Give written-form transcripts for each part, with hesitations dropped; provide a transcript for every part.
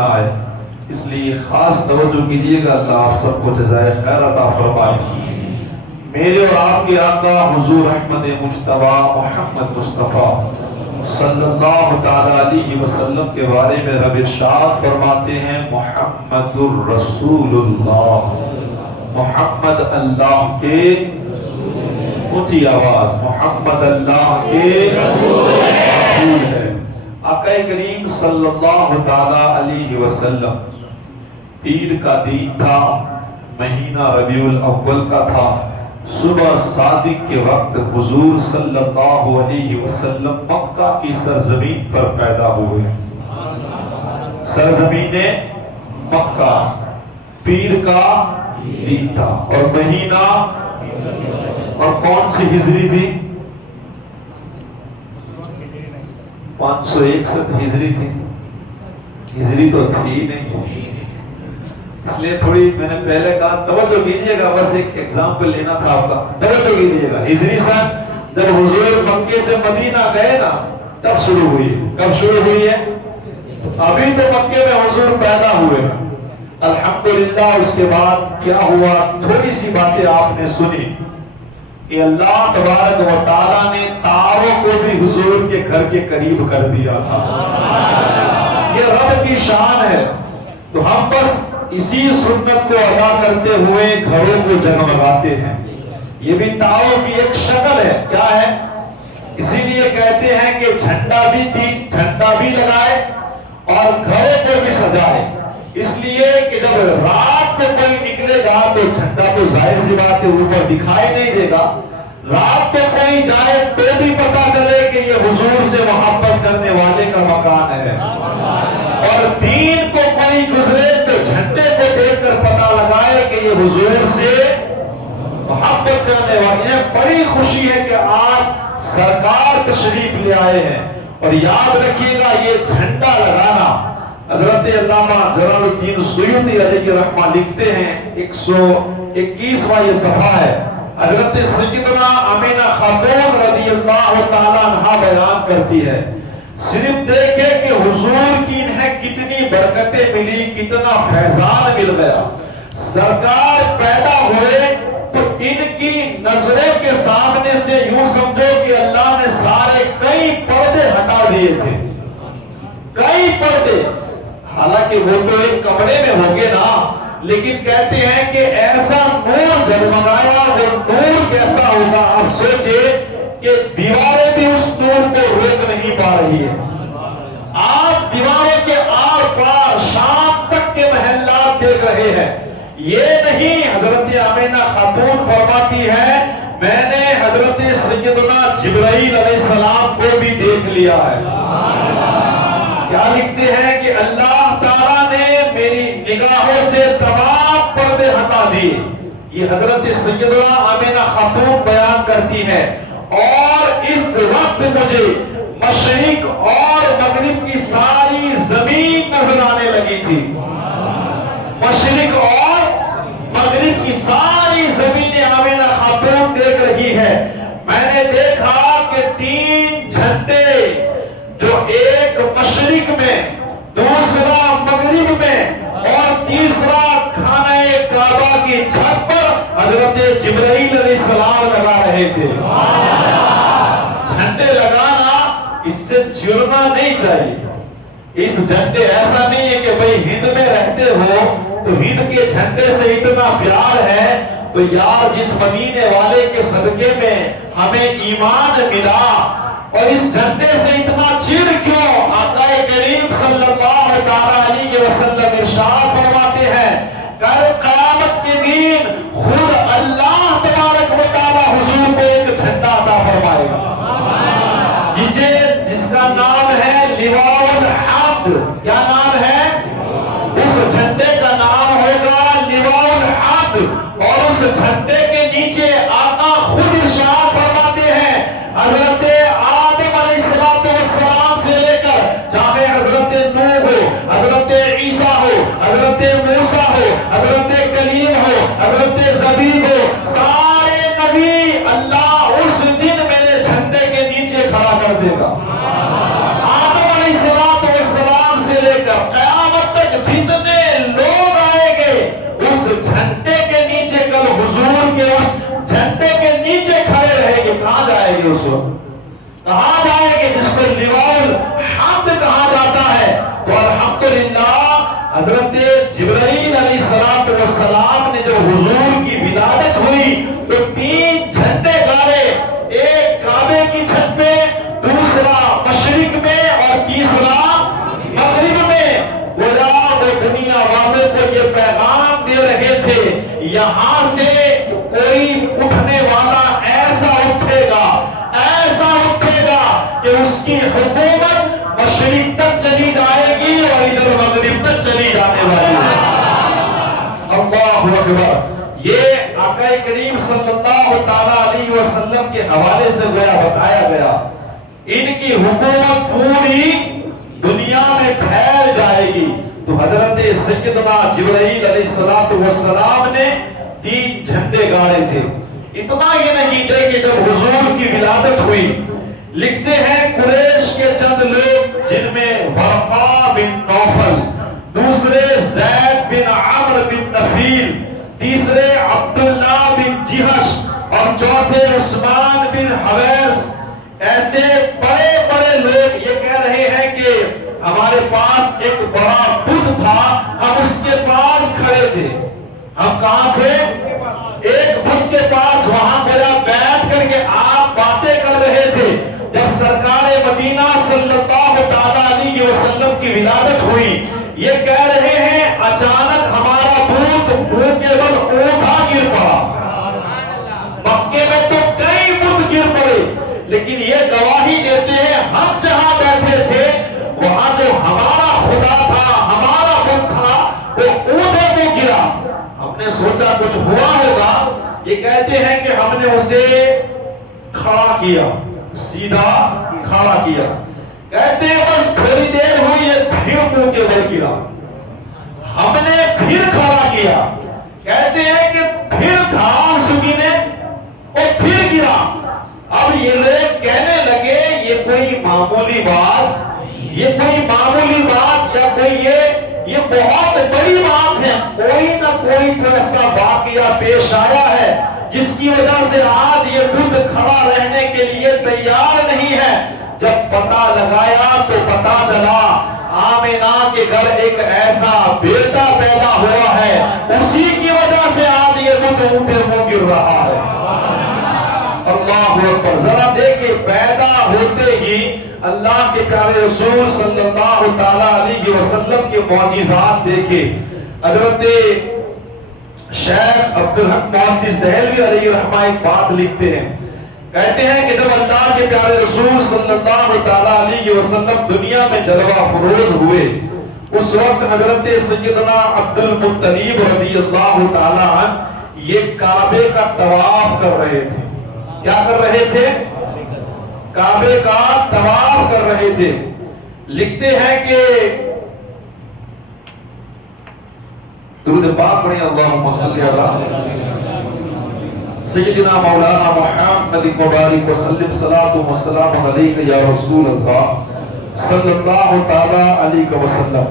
آئے، اس لیے خاص توجہ کیجئے گا، اللہ آپ سب کو جزائے خیر عطا فرمائے۔ میرے اور آپ کے آقا حضور احمد مجتبی محمد مصطفیٰ صلی اللہ تعالی علیہ وسلم کے بارے میں رب ارشاد فرماتے ہیں محمد الرسول اللہ، محمد اللہ کے، اونچی آواز، محمد اللہ کے رسول ہے۔ آقا کریم صلی اللہ تعالی علیہ وسلم، پیر کا دن تھا، مہینہ ربیع الاول کا تھا، صبح صادق کے وقت حضور صلی اللہ علیہ وسلم مکہ کی سرزمین پر پیدا ہوئے۔ سرزمین مکہ، پیر کا دن تھا اور مہینہ، اور کون سی ہجری تھی؟ 561 ہجری تھی، ہجری تو تھی نہیں، اس لیے تھوڑی میں نے پہلے کہا توجہ کیجئے گا، بس ایک ایگزامپل لینا تھا آپ کا، توجہ کیجئے گا۔ ہجری سن جب حضور مکے سے مدینہ گئے نا تب شروع ہوئی۔ کب شروع ہوئی ہے؟ ابھی تو مکے میں حضور پیدا ہوئے، الحمدللہ۔ اس کے بعد کیا ہوا، تھوڑی سی باتیں آپ نے سنی کہ اللہ تبارک و تعالیٰ نے تاروں کو بھی حضور کے گھر کے قریب کر دیا تھا۔ یہ رب کی شان ہے، تو ہم بس اسی سنت کو ادا کرتے ہوئے گھروں کو جگمگاتے ہیں۔ یہ بھی تاروں کی ایک شکل ہے، کیا ہے؟ اسی لیے کہتے ہیں کہ جھنڈا بھی لگائے اور گھروں کو بھی سجائے، اس لیے کہ جب رات کو کوئی نکلے گا تو جھنڈا تو ظاہر سی بات ہے اوپر دکھائی نہیں دے گا، رات کو کوئی جائے تو بھی پتا چلے کہ یہ حضور سے محبت کرنے والے کا مکان ہے، اور دین کو کوئی گزرے تو جھنڈے کو دیکھ کر پتا لگائے کہ یہ حضور سے محبت کرنے والے ہیں۔ بڑی خوشی ہے کہ آج سرکار تشریف لے آئے ہیں، اور یاد رکھیے گا یہ جھنڈا لگانا، حضرت علامہ جلال الدین سیوطی علیہ رحمہ لکھتے ہیں، 121واں یہ صفحہ ہے، حضرت سیدنا آمینہ خاتون رضی اللہ تعالیٰ عنہا بیان کرتی ہے، صرف دیکھے کہ حضور کی انہیں کتنی برکتیں ملی، کتنا فیضان مل گیا۔ سرکار پیدا ہوئے تو ان کی نظروں کے سامنے سے یوں سمجھو کہ اللہ نے سارے کئی پردے ہٹا دیے تھے، کئی پردے، حالانکہ وہ تو ایک کمرے میں ہوں گے نا، لیکن کہتے ہیں کہ ایسا نور جگمگایا، وہ نور کیسا ہوگا، اب سوچے کہ دیواریں بھی اس نور کو روک نہیں پا رہی ہے۔ آپ دیواروں کے آر پار شام تک کے محلات دیکھ رہے ہیں، یہ نہیں، حضرت آمینہ خاتون فرماتی ہے میں نے حضرت سیدنا جبرائیل علیہ السلام کو بھی دیکھ لیا ہے۔ کیا لکھتے ہیں کہ اللہ تعالیٰ نے میری نگاہوں سے تمام پردے ہٹا دیے، یہ حضرت سیدنا آمینہ خاتون بیان کرتی ہے، اور اس وقت مجھے مشرق اور مغرب کی ساری زمین نظر آنے لگی تھی، مشرق اور مغرب کی ساری زمینیں آمینہ خاتون دیکھ رہی ہے۔ میں نے دیکھا کہ 3 جھنڈے، جو ایک مشرق میں، دوسرا مغرب میں، اور تیسرا خانہ کعبہ کی چھت پر حضرت جبرائیل علیہ السلام لگا رہے تھے۔ جھنڈے لگانا اس سے چڑنا نہیں چاہیے، اس جھنڈے ایسا نہیں ہے کہ بھئی ہند میں رہتے ہو تو ہند کے جھنڈے سے اتنا پیار ہے تو یار جس مدینے والے کے صدقے میں ہمیں ایمان ملا، اور اس جھنڈے سے اتنا چڑ کیوں؟ آقا کریم صلی اللہ تعالی علیہ وسلم ارشاد فرماتے ہیں کل قیامت کے دن خود اللہ تبارک و تعالی حضور کو ایک جھنڈا عطا فرمائے گا، جس کا نام ہے لواء الحمد۔ کیا نام ہے؟ اس جھنڈے کا نام ہوگا لواء الحمد، اور اس جھنڈے کے نیچے آقا خود ارشاد فرماتے ہیں حضرت آدم علیہ السلام سے لے کر چاہے حضرت نوح ہو، حضرت عیسیٰ ہو، حضرت موسیٰ ہو، حضرت کلیم ہو، حضرت زبیب ہو، سارے نبی اللہ اس دن میرے جھنڈے کے نیچے کھڑا کر دے گا۔ آدم علیہ السلام سے لے کر قیامت تک الحمدللہ حضرت جبرائیل علیہ السلام نے جب حضور کی ولادت ہوئی تو 3 جھنڈے گاڑے، ایک کعبے کی چھت پہ، دوسرا مشرق میں اور تیسرا مغرب میں۔ وہ دنیا والوں کو یہ پیغام دے رہے تھے یہاں سے کوئی اٹھنے والا ایسا اٹھے گا کہ اس کی حکومت مشرق تک چلی جائے گی اور ادھر مغرب تک چلی جانے والی ہے۔ اللہ اکبر۔ یہ آقا کریم صلی اللہ تعالی علیہ وسلم کے حوالے سے بتایا گیا، ان کی حکومت پوری دنیا میں پھیل جائے گی۔ تو حضرت سیدنا جبرائیل علیہ السلام نے 3 جھنڈے گاڑے تھے۔ اتنا ہی نہیں تھے کہ جب حضور کی ولادت ہوئی، لکھتے ہیں قریش کے چند لوگ جن میں ورقا بن نوفل، دوسرے زید بن عمرو بن نفیل، تیسرے عبداللہ بن جہش اور چوتھے عثمان بن حویس، ایسے بڑے بڑے لوگ یہ کہہ رہے ہیں کہ ہمارے پاس ایک بڑا بت تھا، ہم اس کے پاس کھڑے تھے۔ ہم کہاں تھے؟ ایک بت کے پاس، وہاں گویا بیٹھ کر کے آپ باتیں کر رہے تھے۔ جب سرکار مدینہ صلی اللہ تعالی علیہ وسلم کی ولادت ہوئی، یہ کہہ رہے ہیں اچانک ہمارا بت منہ کے بل اونٹا گر پڑا۔ مکے میں تو کئی بت گر پڑے، لیکن یہ گواہی دیتے ہیں ہم جہاں بیٹھے تھے وہاں جو ہمارا خدا تھا، ہمارا بت تھا، وہ اونٹے کو گرا۔ ہم نے سوچا کچھ ہوا ہوگا، یہ کہتے ہیں کہ ہم نے اسے کھڑا کیا، سیدھا کھڑا کیا۔ کہتے ہیں بس تھوڑی دیر ہوئی یہ پھر منہ کے بل گرا، ہم نے پھر کھڑا کیا۔ کہتے ہیں کہ پھر دھام سکینے اور پھر گرا۔ اب یہ لوگ کہنے لگے یہ کوئی معمولی بات، یہ کوئی معمولی بات یا کوئی یہ بہت بڑی بات ہے، کوئی نہ کوئی تو ایسا واقعہ پیش آیا ہے جس کی وجہ سے آج یہ خود کھڑا رہنے کے لیے تیار نہیں ہے۔ جب پتہ لگایا تو پتہ چلا آمینہ کے گھر ایک ایسا بیٹا پیدا ہوا ہے، اسی کی وجہ سے آج یہ خود اونٹے منہ گر رہا ہے۔ اللہ اکبر۔ ذرا دیکھیں پیدا ہوتے ہی اللہ کے پیارے رسول صلی اللہ تعالی علیہ وسلم کے معجزات دیکھیں۔ حضرت شیخ عبدالحق محدث دہلوی علیہ رحمہ ایک بات لکھتے ہیں، کہتے ہیں کہ جب اللہ کے پیارے رسول صلی اللہ تعالی علیہ وسلم دنیا میں جلوہ فروز ہوئے، اس وقت حضرت سیدنا عبد المطلب رضی اللہ تعالی عنہ یہ کعبے کا طواف کر رہے تھے۔ کیا کر رہے تھے؟ کعبے کا طواف کر رہے تھے۔ لکھتے ہیں کہ درود پاک پڑھیں، اللہم صلی علی سیدنا مولانا محمد مبارک وسلم، صلاۃ و سلام علیک یا رسول اللہ صلی اللہ تعالی علیہ وسلم۔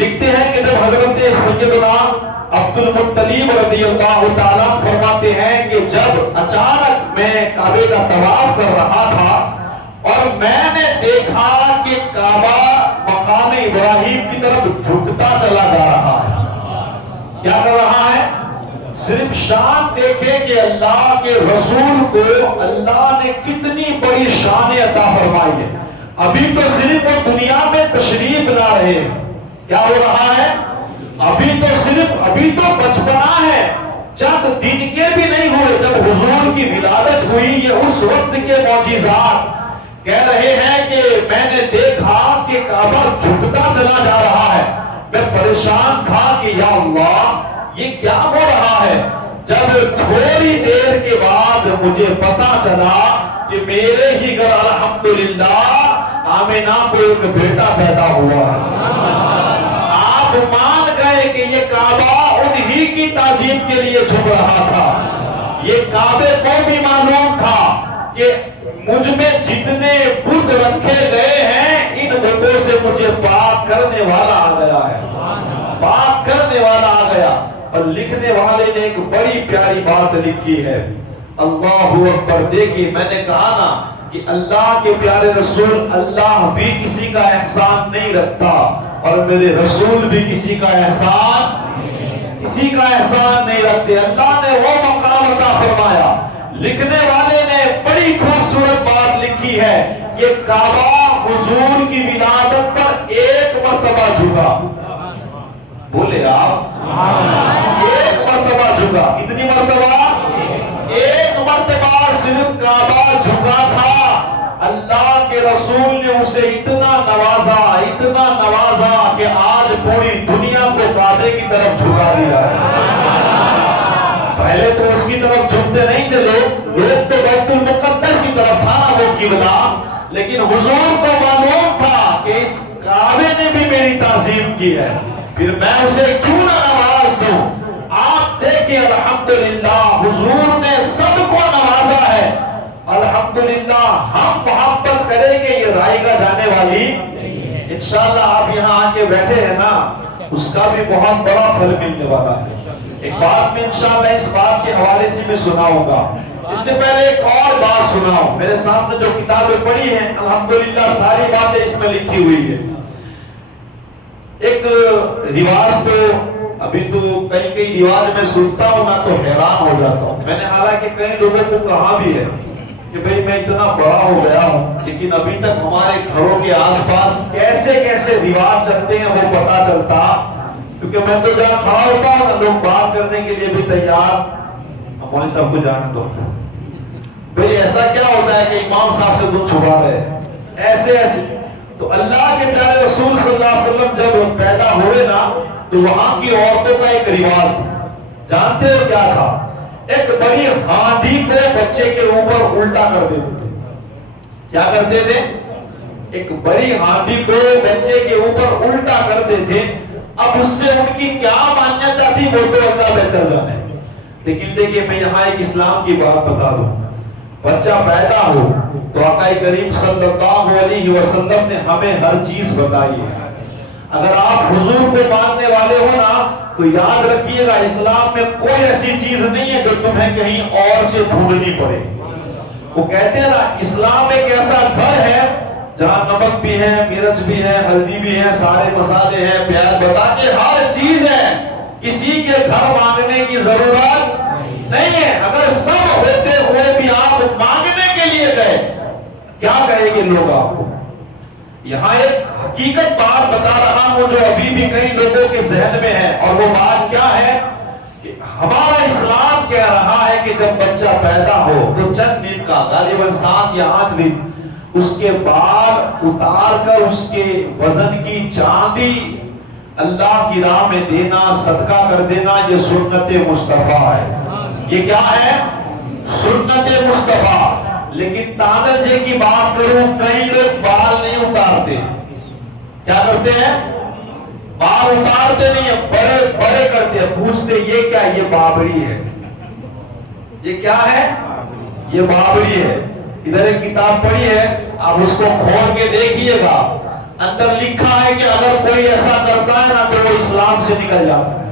لکھتے ہیں کہ جب حضرت سیدنا عبد المطلب رضی اللہ تعالیٰ فرماتے ہیں کہ جب اچانک میں کعبے کا طواف کر رہا تھا اور میں نے دیکھا کہ کعبہ مقام ابراہیم کی طرف جھکتا چلا جا رہا ہے۔ کیا کر رہا ہے؟ صرف شان دیکھیں کہ اللہ کے رسول کو اللہ نے کتنی بڑی شان عطا فرمائی ہے۔ ابھی تو صرف وہ دنیا میں تشریف لا رہے ہیں۔ کیا ہو رہا ہے؟ ابھی تو بچپنا ہے، چند دن کے بھی نہیں ہوئے جب حضور کی ولادت ہوئی۔ یہ اس وقت کے معجزات کہہ رہے ہیں کہ میں نے دیکھا کہ کعبہ جھکتا چلا جا رہا ہے۔ میں پریشان تھا کہ یا اللہ یہ کیا ہو رہا ہے۔ جب تھوڑی دیر کے بعد مجھے پتا چلا کہ میرے ہی گھر الحمدللہ آمینہ کو ایک بیٹا پیدا ہوا ہے۔ آپ مان گئے کہ یہ کعبہ انہی کی تعظیم کے لیے جھک رہا تھا۔ یہ کعبے کو بھی معلوم تھا کہ مجھ میں جتنے بت رکھے گئے ہیں ان بتوں سے مجھے پاک کرنے والا آ گیا ہے، پاک کرنے والا آ گیا۔ اور لکھنے والے نے ایک بڑی پیاری بات لکھی ہے، اللہ اکبر۔ دیکھیے میں نے کہا نا کہ اللہ کے پیارے رسول، اللہ بھی کسی کا احسان نہیں رکھتا، اور میرے رسول بھی کسی کا احسان نہیں رکھتے. اللہ نے وہ مقام عطا فرمایا. لکھنے والے نے بڑی خوبصورت بات لکھی ہے کہ کعبہ حضور کی ولادت پر ایک مرتبہ جھکا. بولے آپ ایک مرتبہ جھکا. کتنی مرتبہ؟ ایک مرتبہ صرف کعبہ جھکا تھا. اللہ کے رسول نے اسے اتنا نوازا کہ آج پوری دنیا کو کعبے کی طرف جھکا دیا ہے. پہلے تو اس کی طرف جھکتے نہیں تھے لوگ تو بیت المقدس کی طرف تھا نا وہ قبلہ. لیکن حضور کو معلوم تھا کہ اس کعبے نے بھی میری تعظیم کی ہے, پھر میں اسے کیوں نہ نواز دوں. آپ دیکھیں الحمدللہ حضور نے سب کو نوازا ہے. الحمدللہ ہم محبت کریں گے یہ رائے گا جانے والی. انشاءاللہ آپ یہاں آ کے بیٹھے ہیں نا, اس کا بھی بہت بڑا پھل ملنے والا ہے. ایک بات میں انشاءاللہ اس بات کے حوالے سے میں سناؤں گا. اس سے پہلے ایک اور بات سناؤں. میرے سامنے جو کتابیں پڑھی ہیں الحمدللہ ساری باتیں اس میں لکھی ہوئی ہے. ایک رواج تو ابھی تو کئی رواج میں سنتا ہوں نا تو حیران ہو جاتا ہوں. میں نے حالانکہ کئی لوگوں کو کہا بھی ہے کہ بھئی میں اتنا بڑا ہو گیا ہوں لیکن ابھی تک ہمارے گھروں کے آس پاس کیسے رواج چلتے ہیں وہ پتا چلتا. کیونکہ میں تو جہاں کھڑا ہوتا ہوں نا لوگ بات کرنے کے لیے بھی تیار. ہمارے سب کو جانے دو بھئی ایسا کیا ہوتا ہے کہ امام صاحب سے تم چھپا رہے ایسے. تو اللہ کے پیارے رسول صلی اللہ علیہ وسلم جب پیدا ہوئے نا تو وہاں کی عورتوں کا ایک رواج تھا. جانتے ہو کیا تھا؟ ایک بڑی ہانڈی کو بچے کے اوپر الٹا کر دیتے تھے. کیا کرتے تھے؟ ایک بڑی ہانڈی کو بچے کے اوپر الٹا کرتے تھے. اب اس سے ان کی کیا مانیتا تھی وہ تو اللہ بہتر جانے. لیکن دیکھیے میں یہاں ایک اسلام کی بات بتا دوں. بچہ پیدا ہو تو آقا کریم صلی اللہ علیہ وسلم نے ہمیں ہر چیز بتائی ہے. اگر آپ حضور کو ماننے والے ہو نا تو یاد رکھیے گا اسلام میں کوئی ایسی چیز نہیں ہے جو تمہیں کہیں اور سے ڈھونڈنی پڑے. وہ کہتے ہیں نا اسلام ایک ایسا گھر ہے جہاں نمک بھی ہے, مرچ بھی ہے, ہلدی بھی ہے, سارے مسالے ہیں, پیاز بتا کے ہر چیز ہے. کسی کے گھر مانگنے کی ضرورت نہیں ہے. اگر سب ہوتے ہوئے بھی آپ مانگنے کے لیے گئے کیا کہیں گے لوگ آپ کو؟ یہاں ایک حقیقت بات بتا رہا ہوں جو ابھی بھی کئی لوگوں کے ذہن میں ہے, اور وہ بات کیا ہے کہ ہمارا اسلام کہہ رہا ہے کہ جب بچہ پیدا ہو تو چند دن کا غالباً 7 یا 8 دن اس کے بال اتار کر اس کے وزن کی چاندی اللہ کی راہ میں دینا, صدقہ کر دینا, یہ سنت مصطفیٰ ہے. یہ کیا ہے؟ سنت مصطفیٰ. لیکن تانرجے کی بات کروں کئی لوگ بال نہیں اتارتے. کیا کرتے ہیں؟ بال اتارتے نہیں ہیں, بڑے کرتے ہیں. پوچھتے یہ کیا؟ یہ بابری ہے. یہ کیا ہے؟ یہ بابری ہے. ادھر ایک کتاب پڑھی ہے, آپ اس کو کھول کے دیکھیے گا. اندر لکھا ہے کہ اگر کوئی ایسا کرتا ہے نا تو وہ اسلام سے نکل جاتا ہے,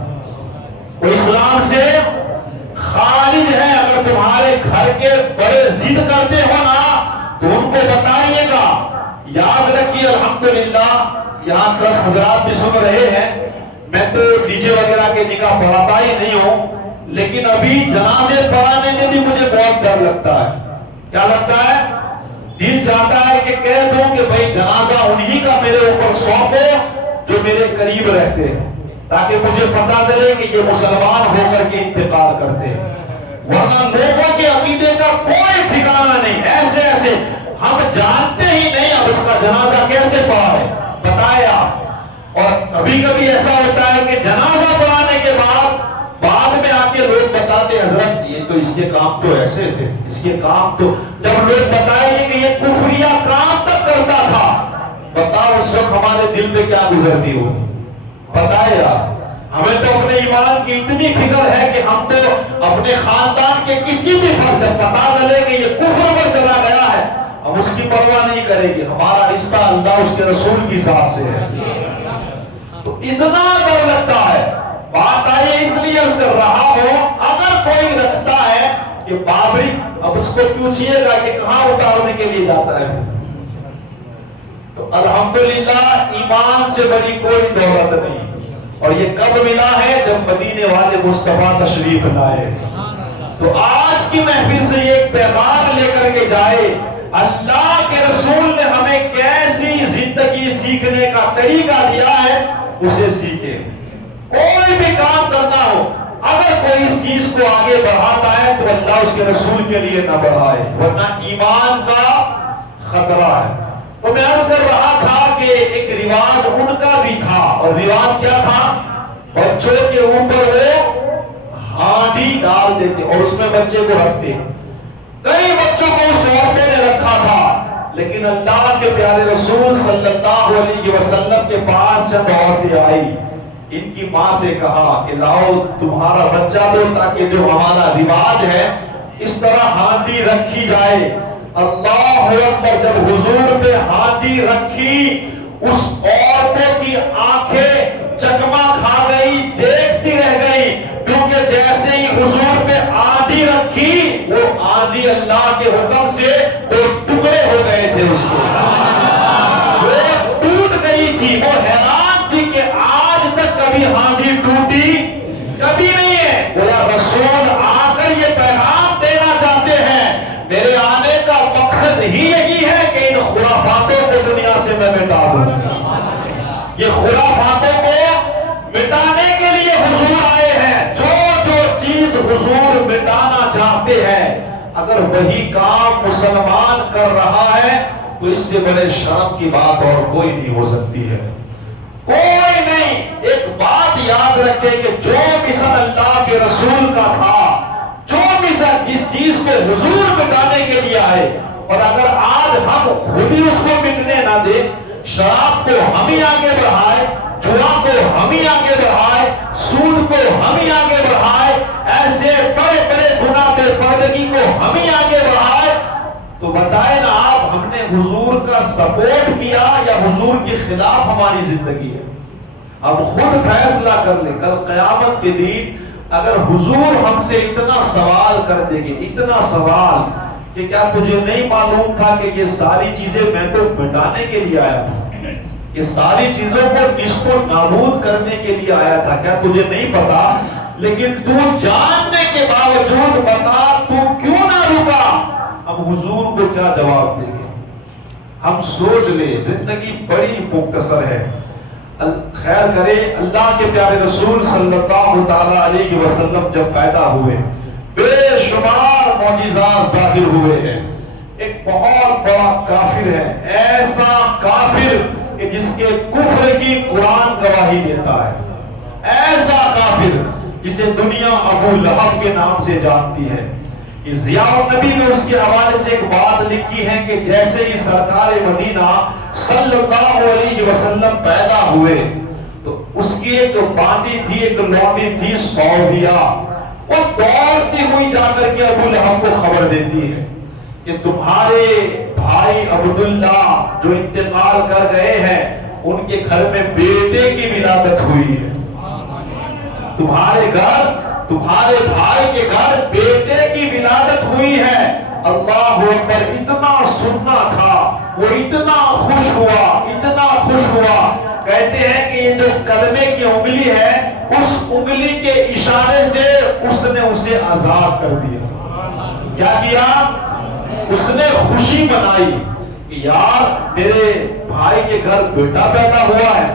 وہ اسلام سے خارج ہے. اگر تمہارے گھر کے بڑے ضد کرتے ہو نا تو ان کو بتائیے گا. یاد رکھیے الحمدللہ یہاں 10 حضرات بھی سن رہے ہیں. میں تو ڈی جے وغیرہ کے نکاح پڑھاتا ہی نہیں ہوں, لیکن ابھی جنازے پڑھانے میں بھی مجھے بہت ڈر لگتا ہے. کیا لگتا ہے؟ دل چاہتا ہے کہ کہہ دوں کہ بھائی جنازہ انہی کا میرے اوپر سونپو جو میرے قریب رہتے ہیں, تاکہ مجھے پتا چلے کہ یہ مسلمان ہو کر کے انتقال کرتے ہیں. ورنہ لوگوں کے عقیدے کا کوئی ٹھکانہ نہیں. ایسے ہم جانتے ہی نہیں اب اس کا جنازہ کیسے پڑھا ہے, بتایا. اور کبھی ایسا ہوتا ہے کہ جنازہ پڑھانے کے بعد میں آ کے لوگ بتاتے حضرت یہ تو اس کے کام تو ایسے تھے, اس کے کام تو. جب لوگ بتائیں گے کہ یہ کفریہ کام تک کرتا تھا, بتاؤ اس وقت ہمارے دل میں کیا گزرتی ہو؟ بتائے یار. ہمیں تو اپنے ایمان کی اتنی فکر ہے کہ ہم تو اپنے خاندان کے کسی بھی فرد جب پتا چلے کہ یہ کفر پر چلا گیا ہے ہم اس کی پرواہ نہیں کریں گے. ہمارا رشتہ اللہ اس کے رسول کی ذات سے ہے. تو اتنا ڈر لگتا ہے. بات آئی اس لیے عرض کر رہا ہوں, اگر کوئی رکھتا ہے کہ بابری, اب اس کو پوچھئے گا کہ کہاں اتارنے کے لیے جاتا ہے. تو الحمدللہ ایمان سے بڑی کوئی دولت نہیں، اور یہ کب ملا ہے؟ جب مدینے والے مصطفیٰ تشریف لائے۔ تو آج کی محفل سے یہ ایک پیغام لے کر کے جائے، اللہ کے رسول نے ہمیں کیسی زندگی سیکھنے کا طریقہ دیا ہے، اسے سیکھے۔ کوئی بھی کام کرنا ہو، اگر کوئی اس چیز کو آگے بڑھاتا ہے تو اللہ اس کے رسول کے لیے نہ بڑھائے، ورنہ ایمان کا خطرہ ہے۔ تو میں عرض کر رہا تھا کہ ایک رواج ان کا بھی تھا، اور رواج کیا تھا؟ بچوں کے اوپر وہ ہانڈی ڈال دیتے اور اس میں بچے کو رکھتے۔ کئی بچوں کو اس عورتوں نے رکھا تھا، لیکن اللہ کے پیارے رسول صلی اللہ علیہ وسلم کے پاس چند عورتیں آئی، ان کی ماں سے کہا کہ لاؤ تمہارا بچہ دو، تاکہ جو ہمارا رواج ہے اس طرح ہانڈی رکھی جائے۔ اللہ اکبر! جب حضور پہ ہانڈی رکھی، اس عورتوں کی آنکھیں چکما کھا گئی، دیکھتی رہ گئی، کیونکہ جیسے ہی حضور پہ آندھی رکھی، وہ آندھی اللہ کے حکم سے دو ٹکڑے ہو گئے تھے، اس کو وہ ٹوٹ گئی تھی۔ وہ حیران تھی کہ آج تک کبھی آندھی ٹوٹی کبھی نہیں ہے۔ بولا رسول آ کر یہ پیغام دینا چاہتے ہیں، میرے آنے کا مقصد ہی یہی ہے کہ ان خرافاتوں کو دنیا سے میں مٹا دوں۔ یہ خرافاتوں کو مٹانے کے لیے حضور آئے ہیں۔ جو چیز حضور مٹانا چاہتے ہیں، اگر وہی کام مسلمان کر رہا ہے تو اس سے بڑے شرم کی بات اور کوئی نہیں ہو سکتی ہے، کوئی نہیں۔ ایک بات یاد رکھے کہ جو مشن اللہ کے رسول کا تھا، جو مشن جس چیز کو حضور مٹانے کے لیے آئے، اور اگر آج ہم خود ہی اس کو مٹنے نہ دیں، شراب کو ہم ہی آگے بڑھائے، جوا کو ہم ہی آگے بڑھائے، سود کو ہم ہی آگے بڑھائے، ایسے بڑے بڑے گناہ بے پردگی کو ہم ہی آگے بڑھائے، تو بتائیں نا آپ، ہم نے حضور کا سپورٹ کیا یا حضور کے خلاف ہماری زندگی ہے؟ ہم خود فیصلہ کر لیں۔ کل قیامت کے دن اگر حضور ہم سے اتنا سوال کر دیں گے، اتنا سوال کہ کیا تجھے نہیں معلوم تھا کہ یہ ساری چیزیں میں تو مٹانے کے لیے آیا تھا، یہ ساری چیزوں کو نیست و نابود کرنے کے لیے آیا تھا، کیا تجھے نہیں پتا؟ لیکن تو جاننے کے باوجود بتا تو کیوں نہ رکا؟ ہم حضور کو کیا جواب دیں گے؟ ہم سوچ لیں، زندگی بڑی مختصر ہے۔ خیر کرے، اللہ کے پیارے رسول صلی اللہ تعالی علیہ وسلم جب پیدا ہوئے، بے شمار معجزات ظاہر ہوئے ہیں۔ ایک بہت بڑا کافر ہے، ایسا کافر کہ جس کے کفر کی قرآن گواہی دیتا ہے، ایسا کافر جسے دنیا ابو لہب کے نام سے جانتی ہے۔ ضیاء النبی نے اس کے حوالے سے ایک بات لکھی ہے کہ جیسے ہی سرکار مدینہ صلی اللہ علیہ وسلم پیدا ہوئے تو اس کی ایک بانڈی تھی، ایک لونڈی تھی صوفیہ، وہ دوڑتی ہوئی جا کر کے ابو لہب کو خبر دیتی ہے کہ تمہارے بھائی عبداللہ جو انتقال کر گئے ہیں، ان کے گھر میں بیٹے کی ولادت ہوئی ہے، تمہارے بھائی کے گھر بیٹے کی ولادت ہوئی ہے۔ اللہ اکبر! اتنا سننا تھا، وہ اتنا خوش ہوا، کہتے ہیں کہ یہ جو کلمے کی انگلی ہے، اس انگلی کے اشارے سے اس نے اسے آزاد کر دیا۔ کیا کیا؟ اس نے خوشی منائی کہ یار میرے بھائی کے گھر بیٹا پیدا ہوا ہے۔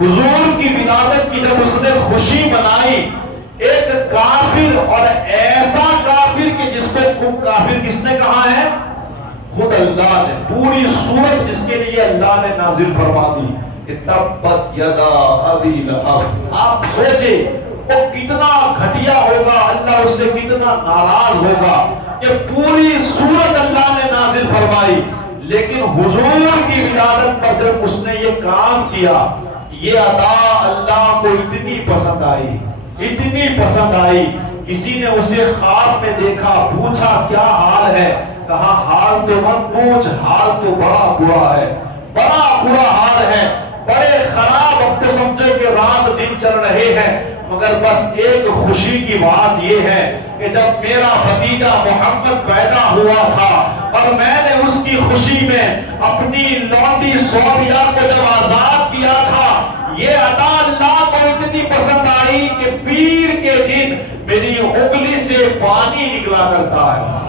حضور کی ولادت کی جب اس نے خوشی منائی، ایک کافر، اور ایسا کافر کہ جس کو کافر کس نے کہا ہے؟ خود اللہ نے۔ پوری سورت جس کے لیے اللہ نے نازل فرما دی کہ تبت یدا ابی لہب۔ آپ سوچیں وہ کتنا گھٹیا ہوگا، اللہ اس سے کتنا ناراض ہوگا کہ پوری سورت اللہ نے نازل فرمائی، لیکن حضور کی ولادت پر جب اس نے یہ کام کیا، یہ عطا اللہ کو اتنی پسند آئی، اتنی پسند آئی۔ کسی نے اسے خواب میں دیکھا، پوچھا کیا حال ہے؟ کہا حال تو مت پوچھ، حال تو بڑا برا ہے، بڑا برا حال ہے، بڑے خراب، اب تو سمجھے کہ رات دن چل رہے ہیں، مگر بس ایک خوشی کی بات یہ ہے کہ جب میرا بھتیجا محمد پیدا ہوا تھا اور میں نے اس کی خوشی میں اپنی لونڈی سوریا کو جب آزاد کیا تھا، یہ عطا اللہ کو اتنی پسند آئی کہ پیر کے دن میری انگلی سے پانی نکلا کرتا ہے۔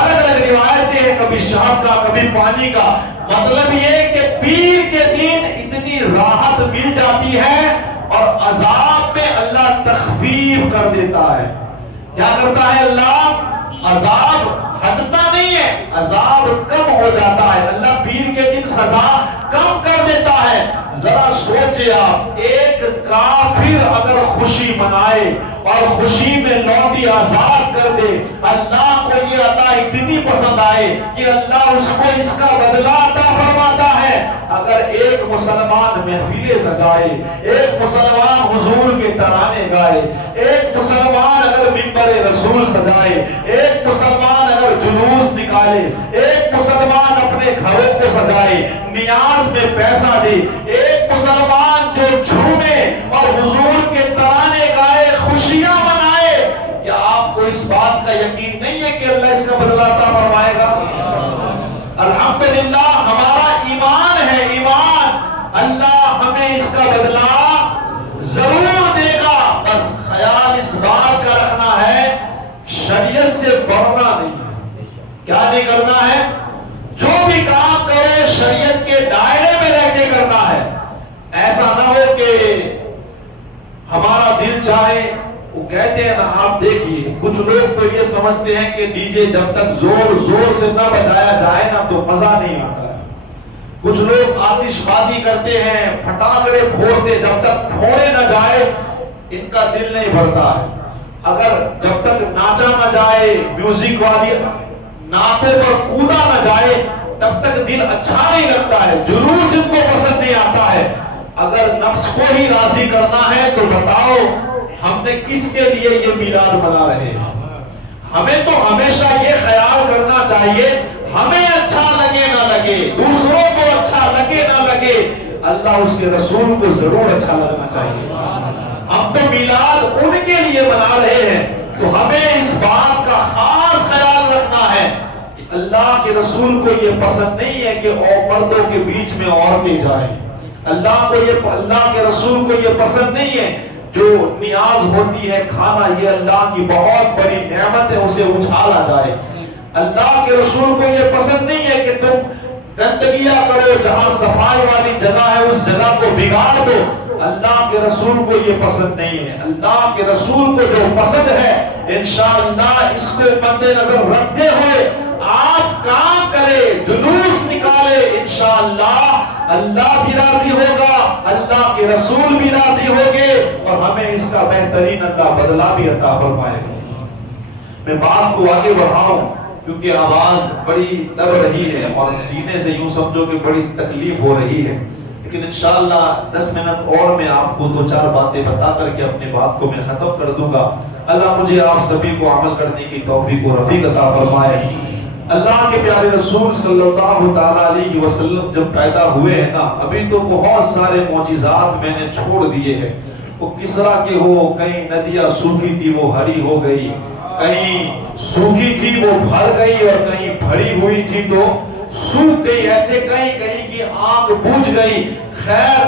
الگ الگ روایتیں ہیں، کبھی شام کا کبھی پانی کا۔ مطلب یہ کہ پیر کے دن اتنی راحت مل جاتی ہے اور عذاب میں اللہ تخفیف کر دیتا ہے۔ کیا کرتا ہے اللہ؟ عذاب ہٹتا نہیں ہے، عذاب کم ہو جاتا ہے۔ اللہ پیر کے دن سزا کم کر دیتا ہے۔ ذرا سوچے آپ، ایک کافر اگر خوشی منائے اور خوشی میں لونڈی آزاد کر دے، اللہ کو یہ عطا اتنی پسند آئے کہ اللہ اس کو اس کا بدلہ عطا فرماتا ہے۔ اگر ایک مسلمان محفلیں سجائے، ایک مسلمان حضور کے ترانے گائے، ایک مسلمان اگر منبر رسول سجائے، ایک مسلمان اگر جلوس نکالے، ایک مسلمان اپنے گھروں کو سجائے، نیاز میں پیسہ دے، ایک مسلمان جو جھومے اور حضور کے ترانے گائے، خوشیاں منائے، کیا آپ کو اس بات کا یقین نہیں ہے کہ اللہ اس کا بدلہ عطا فرمائے گا؟ الحمدللہ ہمارا ایمان ہے، ایمان، اللہ ہمیں اس کا بدلہ ضرور دے گا۔ بس خیال اس بات کا رکھنا ہے، شریعت سے بڑھنا نہیں ہے۔ کیا نہیں کرنا ہے؟ جو بھی کام کرے شریعت کے دائرے میں رہ کے کرنا ہے۔ ایسا نہ ہو کہ ہمارا دل چاہے، وہ کہتے ہیں نا، آپ دیکھیے کچھ لوگ تو یہ سمجھتے ہیں کہ ڈی جے جب تک زور زور سے نہ بجایا جائے نا تو مزہ نہیں آتا ہے۔ کچھ لوگ آتش بازی کرتے ہیں، پھٹاکڑے پھوڑتے، جب تک پھوڑے نہ جائے ان کا دل نہیں بھرتا ہے۔ اگر جب تک ناچا نہ جائے، میوزک والی نعتوں پر کودا نہ جائے، تب تک دل اچھا نہیں لگتا ہے، جلوس ان کو پسند نہیں آتا ہے۔ اگر نفس کو ہی راضی کرنا ہے تو بتاؤ ہم نے کس کے لیے یہ میلاد منا رہے ہیں؟ ہمیں تو ہمیشہ یہ خیال کرنا چاہیے، ہمیں اچھا لگے نہ لگے، دوسروں کو اچھا لگے نہ لگے، اللہ اس کے رسول کو ضرور اچھا لگنا چاہیے۔ ہم تو میلاد ان کے لیے منا رہے ہیں، تو ہمیں اس بات کا خاص خیال رکھنا ہے کہ اللہ کے رسول کو یہ پسند نہیں ہے کہ مردوں کے بیچ میں عورتیں جائیں۔ اللہ کے رسول کو یہ پسند نہیں ہے جو نیاز ہوتی ہے کھانا، یہ اللہ کی بہت بڑی نعمت ہے، اسے اچھالا جائے۔ اللہ کے رسول کو یہ پسند نہیں ہے کہ تم گندگیاں کرو، جہاں صفائی والی جگہ ہے اس جگہ کو بگاڑ دو۔ اللہ کے رسول کو یہ پسند نہیں ہے۔ اللہ کے رسول کو جو پسند ہے، انشاءاللہ اس کو مد نظر رکھتے ہوئے آپ کام کرے، جلوس نکالے، انشاءاللہ اللہ بھی راضی ہوگا، اللہ کے رسول بھی راضی ہوگے، اور ہمیں اس کا بہترین اللہ بدلہ بھی عطا فرمائے گا۔ میں بات کو آگے بڑھاؤں کیونکہ آواز بڑی دب رہی ہے اور سینے سے یوں سمجھو کہ بڑی تکلیف ہو رہی ہے، لیکن انشاءاللہ 10 منٹ اور میں آپ کو 2-4 باتیں بتا کر کے اپنی بات کو میں ختم کر دوں گا۔ اللہ مجھے آپ سبھی کو عمل کرنے کی توفیق و رفیق عطا فرمائے۔ اللہ کے پیارے رسول صلی اللہ تعالیٰ علیہ وسلم جب پیدا ہوئے ہیں نا، ابھی تو بہت سارے معجزات میں نے چھوڑ دیے ہیں۔ وہ کسرا کے ہو، کہیں ندیاں سوکھی تھی وہ ہری ہو گئی، کہیں سوکھی تھی وہ بھر گئی، اور کہیں بھری ہوئی تھی تو سوکھ گئی، ایسے کہیں کی آنکھ بجھ گئی۔ خیر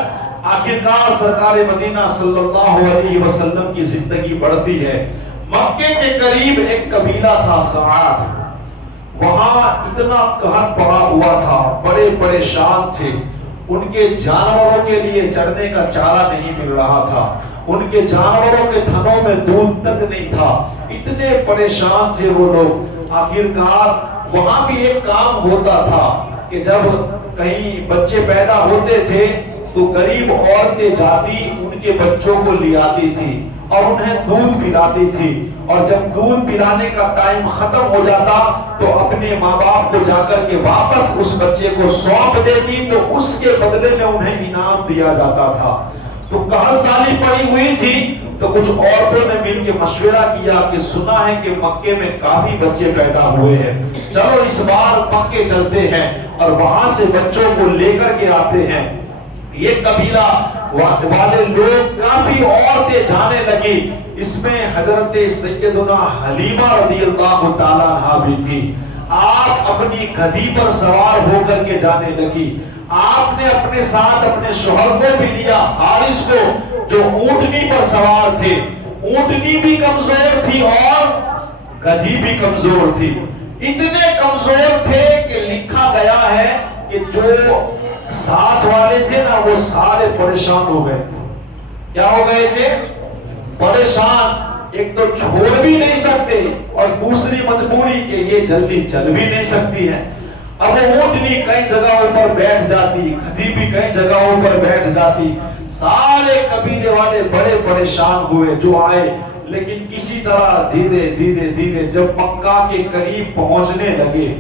آخرکار سرکار مدینہ صلی اللہ علیہ وسلم کی زندگی بڑھتی ہے۔ مکے کے قریب ایک قبیلہ تھا سعد، وہاں اتنا قحط پڑا ہوا تھا، بڑے پریشان تھے، ان کے جانوروں کے لیے چرنے کا چارہ نہیں مل رہا تھا، ان کے جانوروں کے تھنوں میں دودھ تک نہیں تھا، اتنے پریشان تھے وہ لوگ۔ آخرکار وہاں بھی ایک کام ہوتا تھا کہ جب کہیں بچے پیدا ہوتے تھے تو غریب عورتیں جاتی، ان کے بچوں کو لے آتی تھی اور انہیں دودھ پلاتی تھی، اور جب دودھ پلانے کا ٹائم ختم ہو جاتا تو اپنے ماں باپ کو جا کر کے واپس اس بچے کو سونپ دیتی، تو اس کے بدلے میں انہیں انعام دیا جاتا تھا۔ تو قحط سالی پڑی ہوئی تھی، تو کچھ عورتوں نے مل کے مشورہ کیا کہ سنا ہے کہ مکے میں کافی بچے پیدا ہوئے ہیں، چلو اس بار مکے چلتے ہیں اور وہاں سے بچوں کو لے کر کے آتے ہیں۔ یہ قبیلہ والے لوگ کافی عورتیں جانے لگی. اس میں حضرت سیدنا حلیمہ رضی اللہ تعالیٰ عنہا بھی تھی. آپ اپنی گدھی پر سوار ہو کر کے جانے لگی. آپ نے اپنے ساتھ اپنے شوہر کو بھی لیا، حارث کو، جو اونٹنی پر سوار تھے. اونٹنی بھی کمزور تھی اور گدھی بھی کمزور تھی. اتنے کمزور تھے کہ لکھا گیا ہے کہ جو ساتھ والے تھے نا وہ سارے پریشان ہو گئے تھے. کیا ہو گئے تھے؟ پریشان. ایک تو چھوڑ بھی نہیں سکتے اور دوسری مجبوری کہ یہ جلدی چل بھی نہیں سکتی ہے. اب وہ اونٹنی کئی جگہوں پر بیٹھ جاتی، گدھی بھی کئی جگہوں پر بیٹھ جاتی. سارے قبیلے والے بڑے پریشان ہوئے جو آئے. لیکن کسی طرح دھیرے دھیرے دھیرے جب مکہ کے قریب پہنچنے لگے،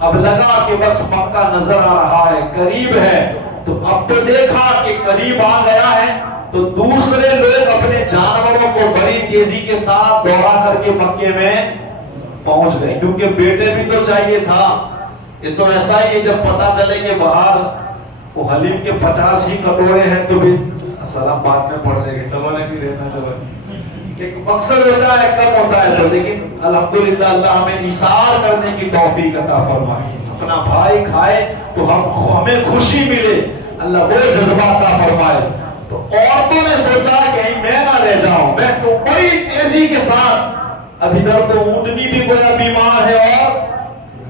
اب لگا کہ بس مکہ نظر آ رہا ہے، قریب ہے. تو اب تو دیکھا کہ قریب آ گیا ہے تو دوسرے لوگ اپنے جانوروں کو بڑی تیزی کے ساتھ دوڑا کر کے مکے میں پہنچ گئے، کیونکہ بیٹے بھی تو چاہیے تھا. یہ تو ایسا ہی ہے جب پتا چلے کہ باہر وہ حلیم کے 50 ہی کٹورے ہیں تو بھی سلام بعد میں پڑھ دے گے، چلو نہیں رہنا. چلو ایک مقصد ہوتا ہے، کم ہوتا ہے تو، لیکن الحمدللہ اللہ ہمیں ایثار کرنے کی توفیق عطا فرمائے. اپنا بھائی کھائے تو ہمیں خوشی ملے، اللہ وہ جذبہ عطا فرمائے. تو عورتوں نے سوچا کہ میں نہ رہ جاؤں، میں تو بڑی تیزی کے ساتھ، اب ادھر تو اونٹنی بھی گویا بیمار ہے اور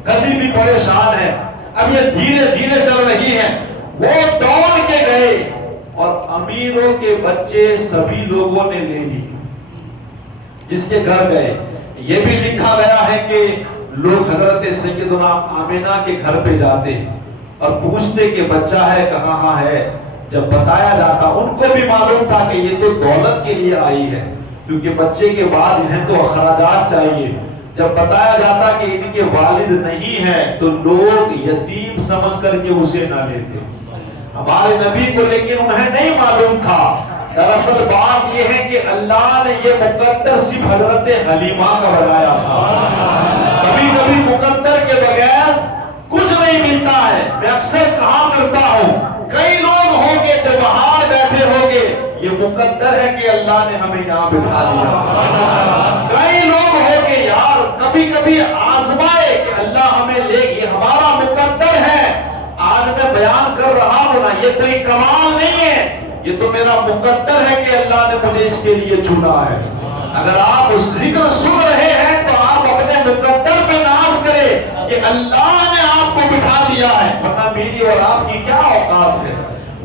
گدھی بھی پریشان ہے. اب یہ دھیرے دھیرے چل رہی ہے. وہ دوڑ کے گئے اور امیروں کے بچے سبھی لوگوں نے لے لی جس کے گھر گئے. یہ بھی لکھا گیا ہے کہ لوگ حضرت سیدنا آمنہ کے گھر پہ جاتے اور پوچھتے کہ بچہ ہے کہاں ہے. جب بتایا جاتا، ان کو بھی معلوم تھا کہ یہ تو دولت کے لیے آئی ہے، کیونکہ بچے کے بعد انہیں تو اخراجات چاہیے. جب بتایا جاتا کہ ان کے والد نہیں ہے تو لوگ یتیم سمجھ کر کے اسے نہ لیتے ہمارے نبی کو. لیکن انہیں نہیں معلوم تھا. دراصل بات یہ ہے کہ اللہ نے یہ مقدر صرف حضرت حلیمہ کا بنایا تھا. کبھی کبھی مقدر کے بغیر کچھ نہیں ملتا ہے. میں اکثر کہا کرتا ہوں، کئی لوگ ہوں گے جو باہر بیٹھے ہوں گے، یہ مقدر ہے کہ اللہ نے ہمیں یہاں بٹھا دیا. کئی لوگ ہوں گے یار کبھی کبھی آزمائے کہ اللہ ہمیں لے، یہ ہمارا مقدر ہے. آج میں بیان کر رہا ہوں نا، یہ کوئی کمال نہیں ہے، یہ تو میرا مقدر ہے کہ اللہ نے مجھے اس کے لیے چنا ہے. اگر آپ اس ذکر سن رہے ہیں تو آپ اپنے مقدر پہ ناز کریں کہ اللہ نے آپ کو بٹھا دیا ہے. ورنہ میری اور آپ کی کیا اوقات ہے؟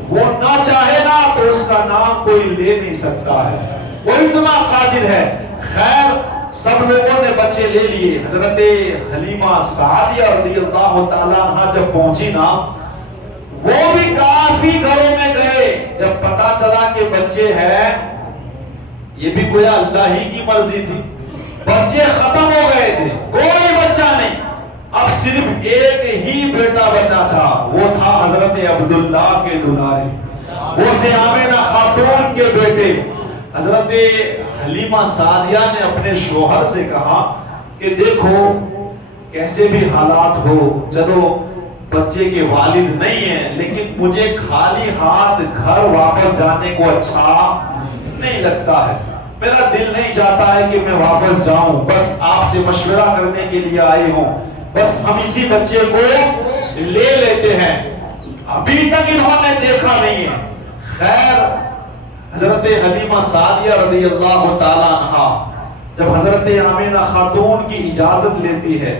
وہ نہ چاہے نا تو اس کا نام کوئی لے نہیں سکتا ہے، وہ اتنا قادر ہے. خیر سب لوگوں نے بچے لے لیے. حضرت حلیمہ سعدیہ رضی اللہ تعالیٰ عنہ جب پہنچی نا، وہ بھی کافی گھروں میں گئے. جب پتا چلا کہ بچے ہیں، یہ بھی گویا اللہ ہی کی مرضی تھی. بچے ختم ہو گئے تھے، کوئی بچہ نہیں. اب صرف ایک ہی بیٹا بچا تھا، وہ تھا حضرت عبداللہ کے دلارے، وہ تھے آمنہ خاتون کے بیٹے. حضرت حلیمہ سعدیہ نے اپنے شوہر سے کہا کہ دیکھو کیسے بھی حالات ہو، چلو بچے کے والد نہیں ہیں، لیکن مجھے خالی ہاتھ گھر واپس جانے کو اچھا نہیں لگتا ہے. میرا دل نہیں چاہتا ہے کہ میں واپس جاؤں، بس آپ سے مشورہ کرنے کے لیے آئی ہوں. بس ہم اسی بچے کو لے لیتے ہیں، ابھی تک انہوں نے دیکھا نہیں ہے. خیر حضرت حلیمہ سعدیہ رضی اللہ تعالیٰ عنہا جب حضرت آمنہ خاتون کی اجازت لیتی ہے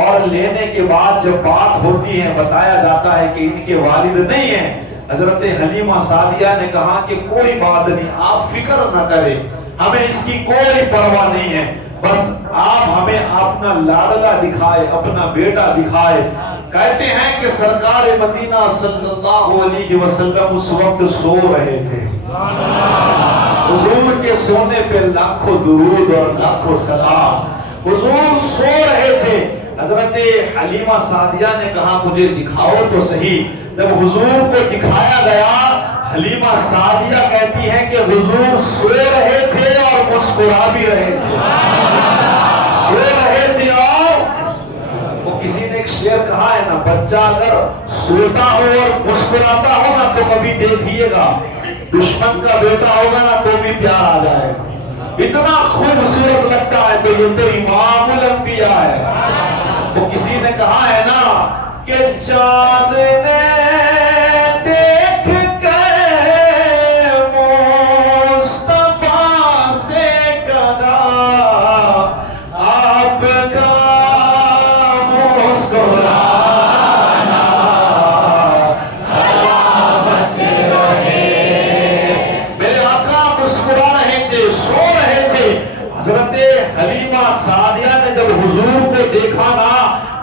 اور لینے کے بعد جب بات ہوتی ہے، بتایا جاتا ہے کہ ان کے والد نہیں ہیں. حضرت حلیمہ سعدیہ نے کہا کہ کوئی بات نہیں، آپ فکر نہ کریں، ہمیں اس کی کوئی پرواہ نہیں ہے، بس آپ ہمیں اپنا لاڈلا دکھائے، اپنا بیٹا دکھائے. کہتے ہیں کہ سرکار مدینہ صلی اللہ علیہ وسلم اس وقت سو رہے تھے. حضور کے سونے پہ لاکھوں درود اور لاکھوں سلام. حضور سو رہے تھے. حضرت حلیمہ سعدیہ نے کہا مجھے دکھاؤ تو صحیح. جب حضور کو دکھایا گیا، حلیمہ سعدیہ کہتی ہے کہ حضور سو رہے تھے اور مسکرا بھی رہے تھے. سو رہے تھے اور وہ کسی نے ایک شعر کہا ہے نا، بچہ اگر سوتا ہو اور مسکراتا ہو نا تو کبھی دیکھیے گا دشمن کا بیٹا ہوگا نا تو بھی پیار آ جائے گا. اتنا خوبصورت لگتا ہے تو یہ تو امام الانبیاء ہے. تو کسی نے کہا ہے نا کہ چاند نے دیکھ کر مصطفیٰ سے کہا آپ کا مسکرانا سلامت رہے. میرے آقا مسکرا رہے تھے، سو رہے تھے. حضرت حلیمہ سعدیہ نے جب حضور کو دیکھا نا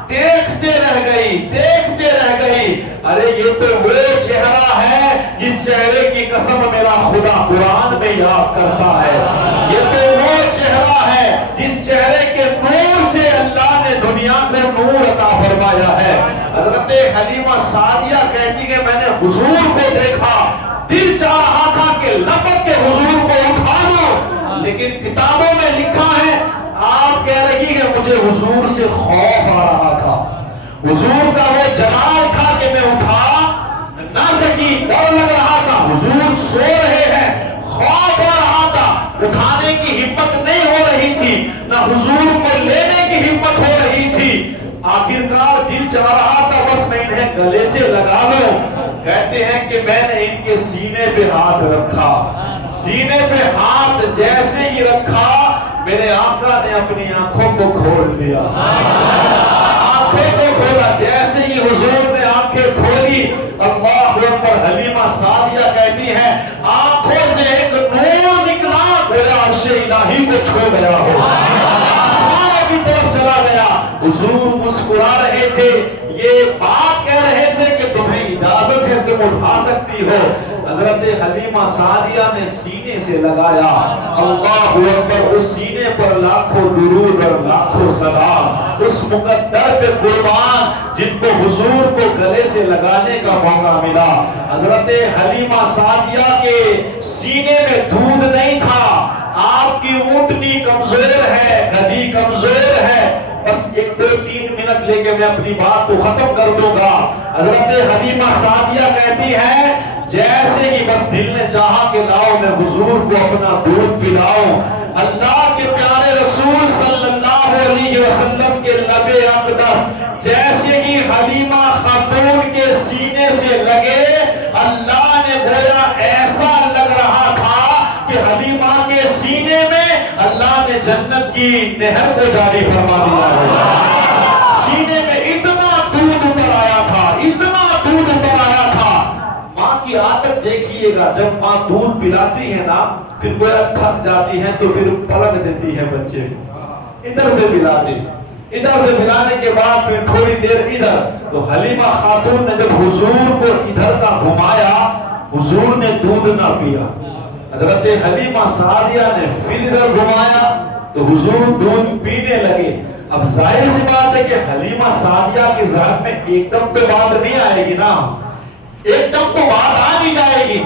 دیکھتے رہ گئی، دیکھتے رہ گئی. ارے یہ تو وہ چہرہ ہے جس چہرے کی قسم میرا خدا قرآن میں یاد کرتا ہے. یہ تو وہ چہرہ ہے جس چہرے کے نور سے اللہ نے دنیا میں نور عطا فرمایا ہے. حضرت حلیمہ سعدیہ کہتی کہ میں نے حضور کو دیکھا، دل چاہ رہا تھا کہ لپک کے حضور کو اٹھا لوں، لیکن کتابوں میں لکھا ہے آپ کہہ رہی کہ مجھے حضور سے خوف آ رہا تھا. حضور کا وہ جلال تھا کہ میں اٹھا نہ سکی، ڈر لگ رہا تھا. حضور سو رہے ہیں، خوف آ رہا تھا، اٹھانے کی ہمت نہیں ہو رہی تھی، نہ حضور کو لینے کی ہمت ہو رہی تھی. آخرکار دل چاہ رہا تھا بس میں انہیں گلے سے لگا لوں. کہتے ہیں کہ میں نے ان کے سینے پہ ہاتھ رکھا. سینے پہ ہاتھ جیسے ہی رکھا میرے آقا نے اپنی آنکھوں کو کھول دیا. آنکھوں کو کھولا، جیسے ہی حضور نے آنکھیں کھولی اللہ اکبر. حلیمہ سعدیہ کہتی ہے آنکھوں سے ایک نور نکلا گویا عرش الہی کو چھو گیا ہو، آسمان کی طرف چلا گیا. حضور مسکرا رہے تھے، یہ بات کہہ رہے تھے کہ تمہیں اجازت ہے تم اٹھا سکتی ہو. حضرت حلیمہ سعدیہ نے سینے سے لگایا. اللہ اکبر. اس سینے پر لاکھوں درود اور لاکھوں سلام اس مقدر پہ قربان جن کو حضور کو گلے سے لگانے کا موقع ملا. حضرت حلیمہ سعدیہ کے سینے میں دودھ نہیں تھا. آپ کی اونٹنی کمزور ہے، گدھی کمزور ہے. بس 1-2-3 منٹ لے کے میں اپنی بات کو ختم کر دوں گا. حضرت حلیمہ سعدیہ کہتی ہے جیسے ہی بس دل نے چاہا کہ لاؤ میں حضور کو اپنا دودھ پلاؤں. اللہ کے پیارے رسول صلی اللہ علیہ وسلم کے لب اقدس جیسے ہی حلیمہ خاتون کے سینے سے لگے اللہ نے گویا ایسا لگ رہا تھا کہ حلیمہ کے سینے میں اللہ نے جنت کی نہر کو جاری فرما دیا ہے. سینے میں اتنا دودھ اتر آیا تھا، اتنا دودھ اتر آیا تھا. ماں کی عادت دیکھیے گا، جب ماں دودھ پلاتی ہے نا پھر گویا تھک جاتی ہے تو پھر پلٹ دیتی ہے بچے کو، ادھر سے پلاتی، ادھر سے پلانے کے بعد پھر تھوڑی دیر ادھر. تو حلیمہ خاتون نے جب حضور کو ادھر کا گھمایا حضور نے دودھ نہ پیا. حضرت حلیمہ سعدیہ نے پھر ادھر گھمایا تو حضور دودھ پینے لگے. اب ظاہر سی بات ہے کہ حلیمہ سعدیہ کے ذہن میں ایک دم تو بات نہیں آئے گی نا، ایک دم تو بات آ نہیں جائے گی.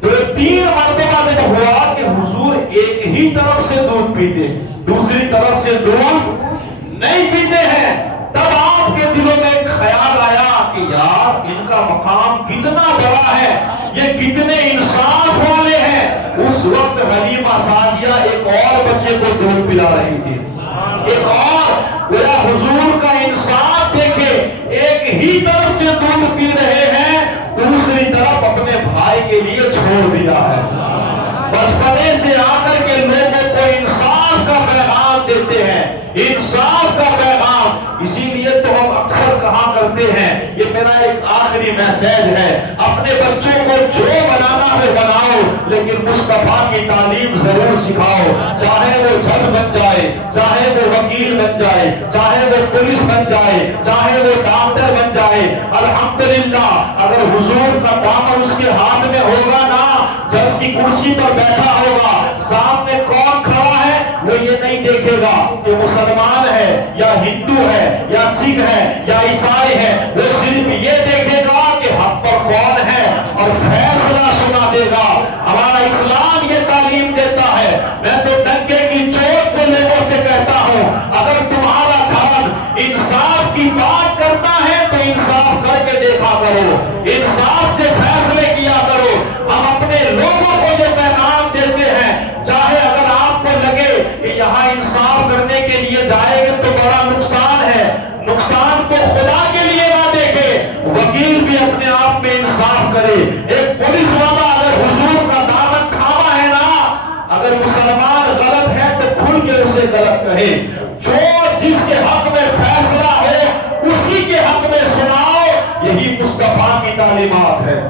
تو 3 مرتبہ سے جب ہوا کہ حضور ایک ہی طرف سے دودھ پیتے دوسری طرف سے دودھ نہیں پیتے ہیں، تب آپ کے دلوں میں ایک خیال آیا کہ یار ان کا مقام کتنا بڑا ہے، یہ کتنے انصاف والے ہیں. اس وقت حلیمہ سعدیہ ایک اور بچے کو دودھ پلا رہی تھی. ایک اور حضور کا انصاف دیکھے، ایک ہی طرف سے دودھ پی رہے ہیں دوسری طرف اپنے بھائی کے لیے چھوڑ دیا ہے. بچپنے سے آ کر کے لوگوں کو انصاف کا پیغام دیتے ہیں، انصاف کا پیغام. اسی لیے تو ہم اکثر کہا کرتے ہیں، یہ میرا ایک آخری میسج ہے، اپنے بچوں کو جو بنانا ہے بناؤ لیکن مصطفیٰ کی تعلیم ضرور سکھاؤ. چاہے وہ جج بن جائے، چاہے وہ وکیل بن جائے، چاہے وہ پولیس بن جائے، چاہے وہ ڈاکٹر بن جائے. الحمدللہ اگر حضور کا دامن اس کے ہاتھ میں ہوگا نا، جج کی کرسی پر بیٹھا ہوگا، سامنے کون کھڑا ہے وہ یہ نہیں دیکھے گا کہ مسلمان ہے یا ہندو ہے یا سکھ ہے یا عیسائی ہے، وہ صرف یہ دیکھے گا کہ حق پر کون ہے اور فیصلہ سنا دے گا. ہمارا اسلام یہ تعلیم دیتا ہے. میں تو ڈنکے کی چوٹ پہ لوگوں سے کہتا ہوں، اگر تمہارا دھرم انصاف کی بات کرتا ہے تو انصاف کر کے دیکھا کرو، انصاف سے فیصلے کیا کرو. ہم اپنے لوگ اگر مسلمان غلط ہے تو کھل کے اسے غلط کہے، جو جس کے حق میں فیصلہ ہو اسی کے حق میں سناؤ، یہی مصطفیٰ کی تعلیمات ہے۔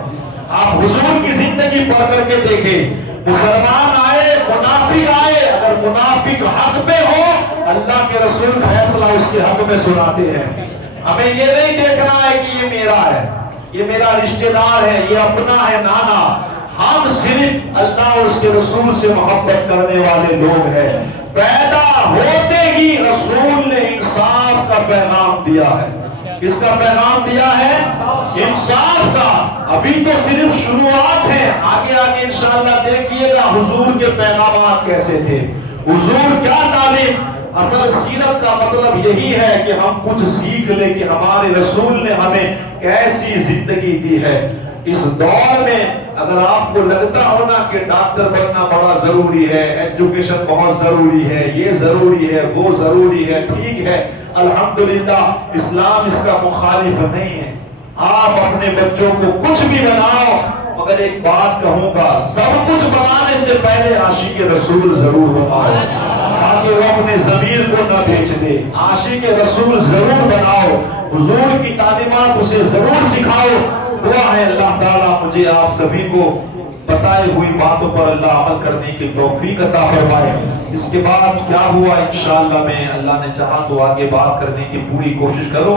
آپ حضور کی زندگی پڑھ کر کے دیکھیں، مسلمان آئے منافق آئے، اگر منافق حق پہ ہو اللہ کے رسول فیصلہ اس کے حق میں سناتے ہیں۔ ہمیں یہ نہیں دیکھنا ہے کہ یہ میرا ہے، یہ میرا رشتہ دار ہے، یہ اپنا ہے، نانا، ہم صرف اللہ اور اس کے رسول سے محبت کرنے والے لوگ ہیں۔ پیدا ہوتے ہی رسول نے انصاف کا پیغام دیا ہے۔ کس کا پیغام دیا ہے؟ انصاف کا۔ ابھی تو صرف شروعات ہے، آگے آگے انشاءاللہ دیکھیے گا حضور کے پیغامات کیسے تھے، حضور کیا تعلیم۔ اصل سیرت کا مطلب یہی ہے کہ ہم کچھ سیکھ لیں کہ ہمارے رسول نے ہمیں کیسی زندگی دی ہے۔ اس دور میں اگر آپ کو لگتا ہو نا کہ ڈاکٹر بننا بڑا ضروری ہے، ایجوکیشن بہت ضروری ہے، یہ ضروری ہے، وہ ضروری ہے، ٹھیک ہے، الحمدللہ اسلام اس کا مخالف نہیں ہے۔ آپ اپنے بچوں کو کچھ بھی بناؤ، مگر ایک بات کہوں گا، سب کچھ بنانے سے پہلے عاشق رسول ضرور بناؤ، تاکہ وہ اپنے ضمیر کو نہ بیچ دے۔ عاشق رسول ضرور بناؤ، حضور کی تعلیمات اسے ضرور سکھاؤ۔ دعا ہے اللہ تعالیٰ مجھے آپ سبھی کو بتائی ہوئی باتوں پر اللہ عمل کرنے کی توفیق عطا فرمائے۔ اس کے بعد کیا ہوا انشاءاللہ میں اللہ نے چاہا تو آگے بات کرنے کی پوری کوشش کروں۔